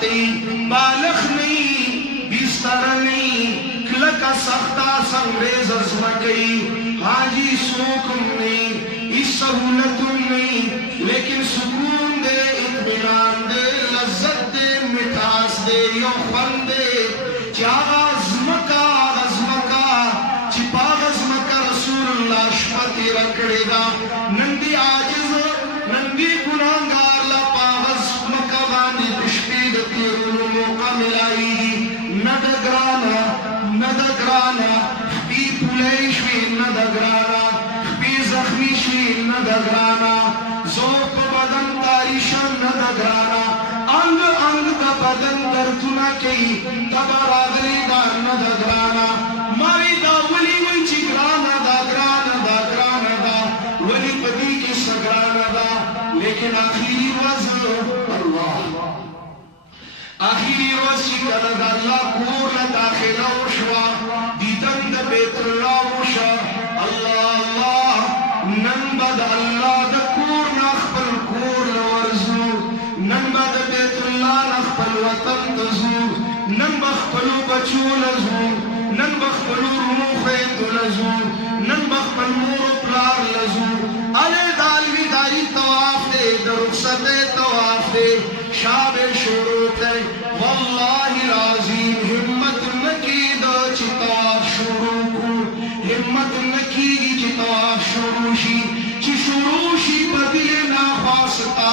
پراتی بالغ نہیں بستر نہیں کلکا سختا سنگریز ازمکی حاجی سوکم نہیں اس سہولتم نہیں لیکن سکون دے اطمینان دے لذت دے مٹھاس دے یو خون دے چاہا ازمکا چپا ازمکا رسول اللہ شپتی رکڑے دا نندی آجز نندی گناہگار لپاغز مکہ باندی دشپید تیرون موقع ملائی ندگرانا بی پولیشوی ندگرانا بی زخمیشوی ندگرانا زوپ بدن تاریشن ندگرانا انگ انگ دا بدن دردنا کی تبراغلی دا ندگرانا ماری دا ولی وی چی گرانا دا ولی پدی کی سگرانا دا لیکن آخری روز اللہ آخری روز چی کلد اللہ کور لداخل وشوا دیدن دا بیت اللہ وشا اللہ نن بد اللہ دا کور نخبل کور لورزو نن بد بیت اللہ نخبل وطن دزو نن بخبلو بچو لزو نن بخبلو رمو خیند لزو نن بخبل مور پلار لزو علی دالوی داری تواف دے درخصت تواف دے شاب شروع تے واللہ العظیم ہمت نکی دا چی تواف شروع کو ہمت نکی گی چی تواف شروع شی بدل ناخواستا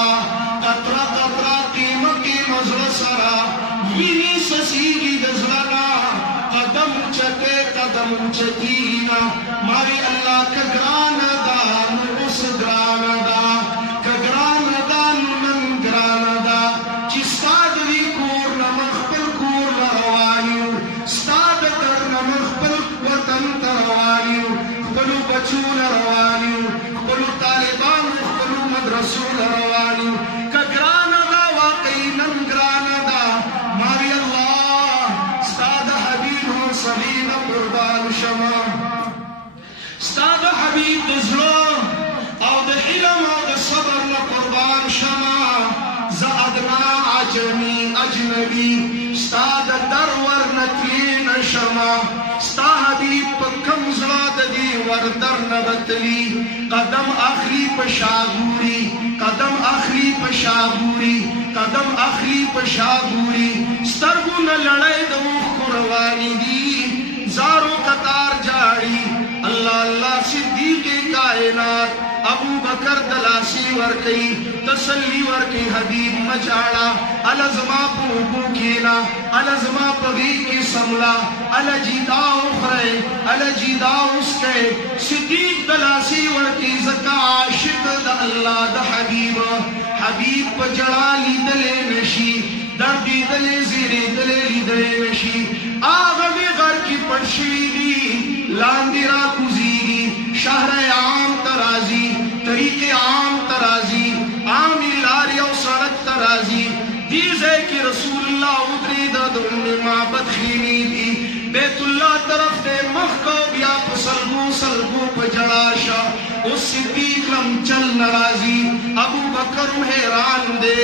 قطرہ قطرہ قیمت کی مزل سرا مینی سسی کی دزلنا قدم چکینا ماری اللہ کگران دا نوس گران دا کگران دا نن گران دا چی ستاد وی کور نمخبر کور لروانیو ستاد در نمخبر وطن تروانیو خبلو بچو لروانیو خبلو طالبان خبلو مدرسو لروانیو کگران دا واقعی نن گران دا ماری اللہ ستاد حبیب ہو صلیب قربان شما ستاد حبیب دزلو او د علم او د صبر نا قربان شما ز ادنا عجمی اجنبی ستاد درور نتلین شما ستا حبیب پا کم زلاد دی وردر نبتلی قدم آخری پشاگوری قدم آخری پشاگوری قدم آخری پشاگوری سترگو نلڑے دوخ قروانی دی زارو قطار جاڑی اللہ اللہ صدیق کائنات ابو بکر دلاسی ورکی تسلی ورکی حبیب مجاڑا الازما پوپو کینا الازما پغی کی سملا الجیدہ اخرے الجیدہ اسکے صدیق دلاسی ورکی زکا عاشق دا اللہ دا حبیب حبیب پا جڑالی دلے نشی دردی دلے زیری دلے دلے نشی آغا بی غر کی پڑشوی دی لاندی را کزیگی شہر عام ترازی طریق عام ترازی عامی لاری و سڑک ترازی دیزے کی رسول اللہ ادری دا دن معبد خیمی دی بیت اللہ طرف دے مخکو بیا سلگو پجڑاشا اس صدیق لم چل نرازی ابو بکرم حیران دے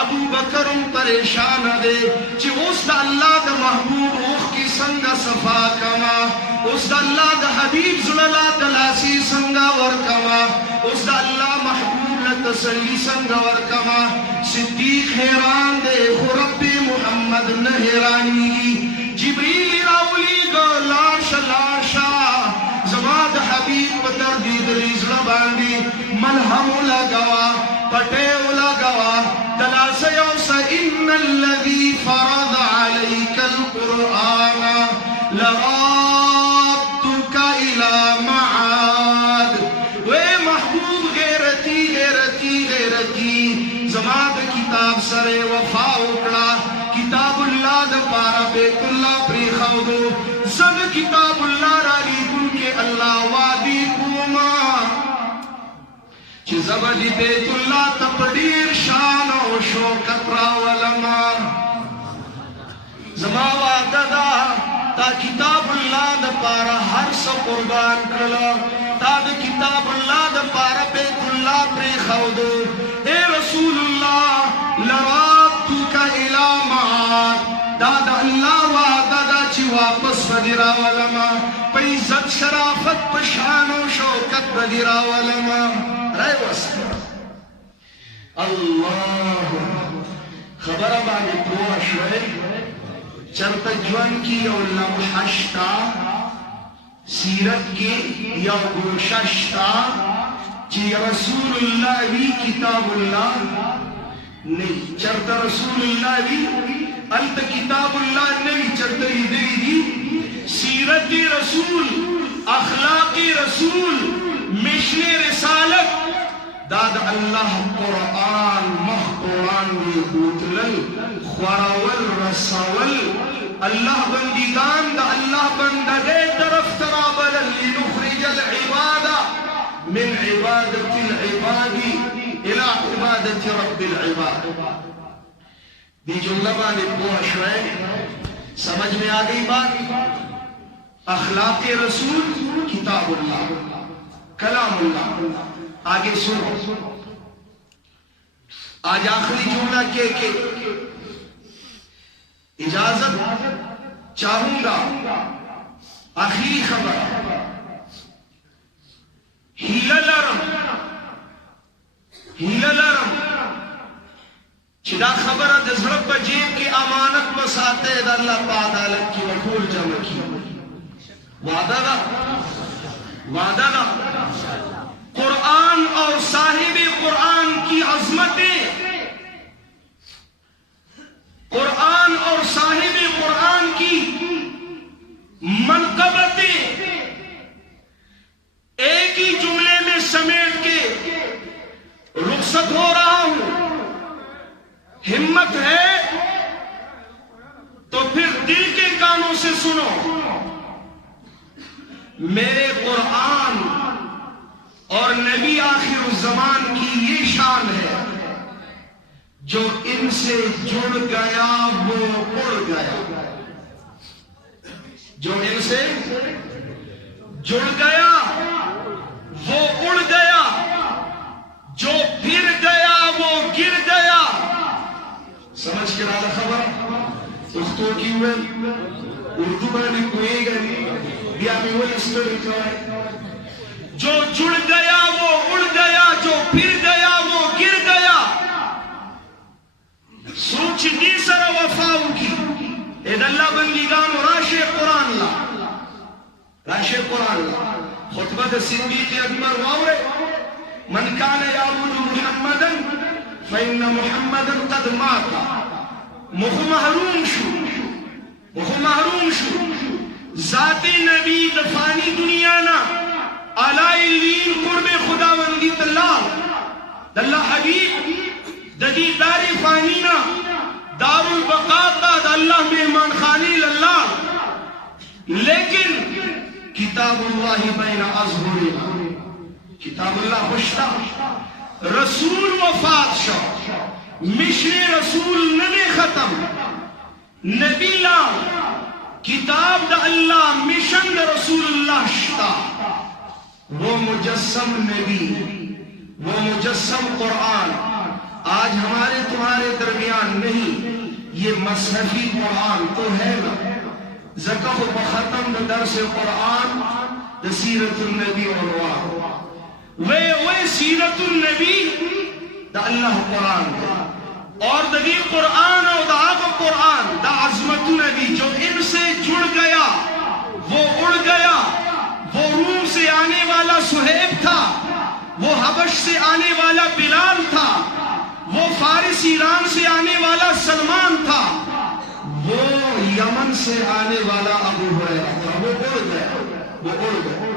ابو بکرم پریشان دے چی اس دا اللہ دا محبوب اوخ کی سنگا صفا کما اس دا اللہ دا حبیب زلالہ دلاسی سنگا ورکما اس دا اللہ محبوب لتسلی سنگا ورکما صدیق حیران دے خرب محمد نحیرانی جبریل راولی گو لارشا زماد حبیب پتر دید ریزل باندی ملہم لگوا پٹیو لگوا دلاسی اوسا ان الذی فرض علیک القرآن لغاتک الى معاد وے محبوب غیرتی زماد کتاب سر وفا اکڑا کتاب اللہ دا پارا بیت اللہ پری خودو زد کتاب اللہ را لیکن کے اللہ وادی کوما چی زبدی بیت اللہ تپڑیر شان و شوکت را ولما زما وعدہ دا تا کتاب اللہ دا پارا ہر سا قربان کرلا تا دا کتاب اللہ دا پارا بیت اللہ پری خودو اے رسول اللہ لراتو کا الہ معاد واپس بدی راولما پا عزت شرافت پا شان و شوکت بدی راولما رائے واسطہ اللہ خبر باندې پوه شوئ چرته ژوند کې یو لمحه شته سیرت کې یو ګوشه شته چې رسول الله وی کتاب الله نه چرته رسول الله وی هلته کتاب الله نه وي چرته لیدلي دي سیرت رسول اخلاق رسول مشن رسالت دا دا اللہ قرآن مخ قرآن دی بوتلل خورول رسول اللہ بندگان دا اللہ بندگے طرف ترابلل لنخرج العباد من عبادت العباد الى عبادت رب العباد دی جملہ بانے پوہ شوئے سمجھ میں آگئی بات اخلاق رسول کتاب اللہ کلام اللہ آگے سنو آج آخری جملہ کہ اجازت چاہوں گا آخری خبر ہیلہ لرم چدا خبر دزرب بجیب کی امانت مساتے دا اللہ پادالت کی وکول جمع کی وعدہ نا قرآن اور صاحب قرآن کی عظمتیں قرآن اور صاحب قرآن کی منقبتیں ایک ہی جملے میں سمیٹ کے رخصت ہو رہا ہوں ہمت ہے تو پھر دل کے کانوں سے سنو میرے قرآن اور نبی آخر الزمان کی یہ شان ہے جو ان سے جڑ گیا وہ اڑ گیا جو ان سے جڑ گیا وہ اڑ گیا جو پھر گیا وہ گر گیا سمجھ کے لالا خبر اختو کی ہوئے اردو بڑی کوئی گئی بیا میں وہ اسٹوری کرائی جو جڑ گیا وہ اڑ گیا جو پھر گیا وہ گر گیا سوچ دی سر وفاؤں کی اید اللہ بندگان راش قرآن لا خطبہ صدیق اکبر واورے من کان یعبد محمدا فإن محمدا قد مات مخ محروم شو ذات نبی دفانی دنیا نا علائی الوین قرب خداوندی اللہ حبیب ددی دار فانینا دار البقاتا دا اللہ مہمان خانی اللہ لیکن کتاب اللہ بین اظہرنا کتاب اللہ خوشتا رسول وفات شو مشن رسول نبی ختم نبی لا کتاب دا اللہ مشن دا رسول اللہ شتا وہ مجسم نبی وہ مجسم قرآن آج ہمارے تمہارے درمیان نہیں یہ مصحفی قرآن تو ہے نا زکف و ختم دا درس قرآن دا سیرت النبی عنوان وہ سیرت النبی دا اللہ قرآن دا اور دا دی قرآن اور دا آقا قرآن دا عظمت نبی جو ان سے جڑ گیا وہ اڑ گیا وہ روم سے آنے والا سہیب تھا وہ حبش سے آنے والا بلال تھا وہ فارس ایران سے آنے والا سلمان تھا وہ یمن سے آنے والا ابو ہریرہ تھا وہ اڑ گیا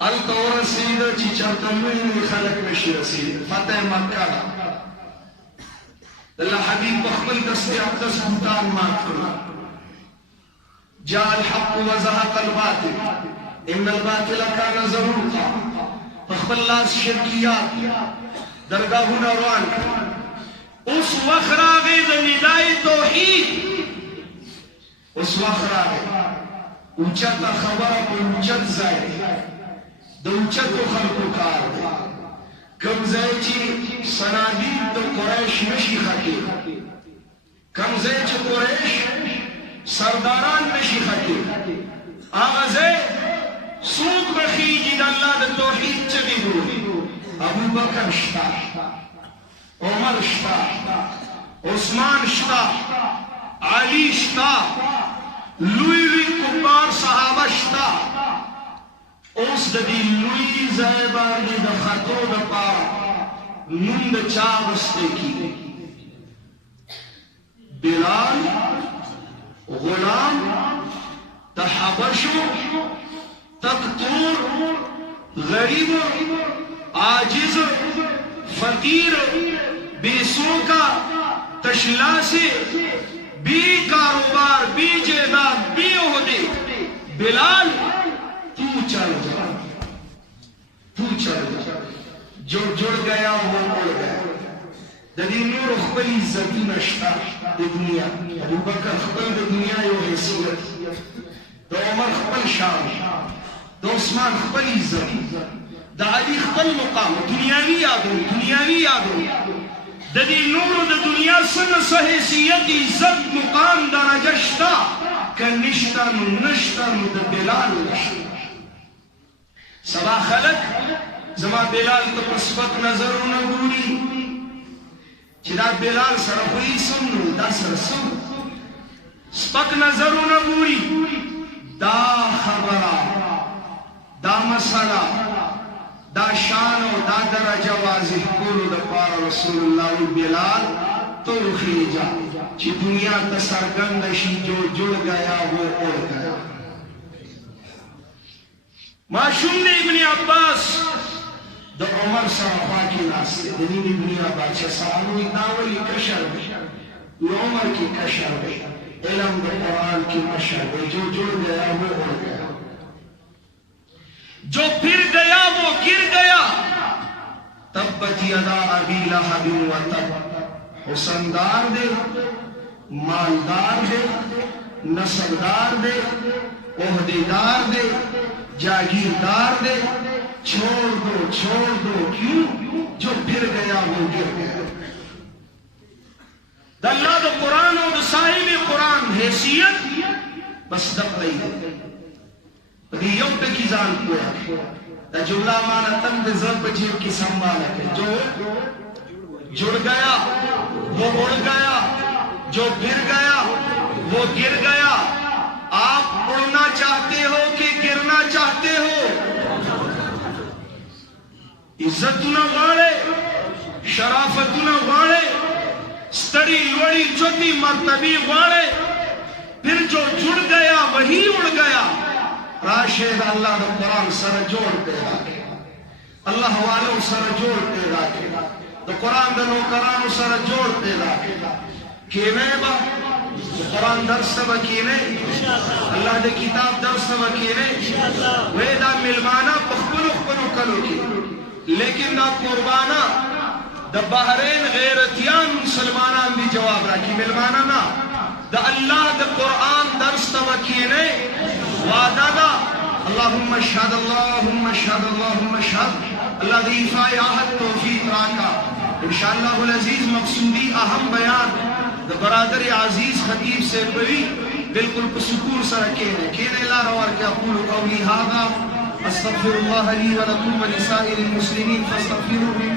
الطور سید چی چرتمین خلق مشی رسید فتح مکہ اللہ حبیب بخمل دستی اقدس بھوتان مات کرنا جاء الحق وزهق الباطل ان الباطل كان زهوقا فخبل لاس شرکیات درگاہونا روان اس وقت راغے دا ندائی توحید اس وقت راغے اوچت خبر کو اوچت زائے دا اوچت کو خلقو کار دے کم زائے چی سنادید دا قریش مشی خطی کم زائے چی قریش سرداران نشی خطی آغازے سوق بخیجی دا اللہ دا توحید چگی ہوئی ابو بکر شتا عمر شتا عثمان شتا علی شتا لوی کبار صحابہ شتا اس دا دی لوی زیبانی دا خطو دا پارا نم دا چاوستے کی بلال غلام تحبشو تقتور غریب عاجز فقیر بے سوکا تشلاسے بی کاروبار بی جیداد بی عہدے بلال تو چل جا تو چل جا جو جڑ گیا وہ مڑ گیا دلی نور خبری عزتی نشتا دنیا ابو بکر خبر دنیا یو حیثیت دا عمر خبر شام دا عثمان خبر عزت دا علی خبر مقام دنیاوی یادو دلی نور دا دنیا سن سا حیثیت عزت مقام دا رجشتا کہ نشتا دا بلال نشتا سبا خلق زما بلال تو پسفت نظر نگوری چرا بلال سرخوی سمنو دا سرسم سپک نظر نگوری دا خبرہ دا مسئلہ دا شان و دا درجہ واضح کولو دا پار رسول اللہ بلال تو خیجا چی دنیا تسرگندشی جو جڑ گیا وہ اڑ گیا معشوم نے ابن عباس دا عمر صحابہ کی ناستے دنین ابن عباس صحابہ داولی کشر بے عمر کی کشر بے علم دا قرآن کی مشر بے جو جڑ گیا وہ اڑ گیا جو پھر گیا وہ گر گیا تبت یدا ابی لہب و تب حسندار دے مالدار دے نسبدار دے عہدیدار دے جاگیردار دے چھوڑ دو کیوں جو پھر گیا وہ گر گیا دا اللہ دا قرآن و دا صاحب قرآن حیثیت بس دب رہی ہے دی یو تکی زان کویا دا جملہ مانا تن دے زر بجیر کی سنبھالا کہ جو جڑ گیا وہ اڑ گیا جو پھر گیا وہ گر گیا آپ اڑنا چاہتے ہو کہ گرنا چاہتے ہو عزت نہ واڑے شرافت نہ واڑے ستڑی لوڑی چوتی مرتبی واڑے پھر جو جڑ گیا وہی اڑ گیا راشد اللہ دا قرآن سر جوڑ پیدا کے اللہ والو سر جوڑ پیدا کے دا قرآن دا نوکرانو سر جوڑ پیدا کے کیوے با قرآن درس تبا کیوے اللہ دا کتاب درس تبا کیوے وے دا ملمانا پخبلو کلو کی لیکن دا قربانا دا بحرین غیرتیان مسلمانان بھی جواب راکی ملمانا نا دا اللہ دا قرآن درس تبا کیوے وعدہ دا اللہم اشہد اللہ دیفہ آہد توفیق راکا انشاءاللہ العزیز مقصودی اہم بیان دا برادر عزیز خطیب سے پوی بالکل پسکور سرکے کینے لا روار کے اقول قولی هذا استغفر اللہ لی ولکم ولسائر المسلمین فاستغفروه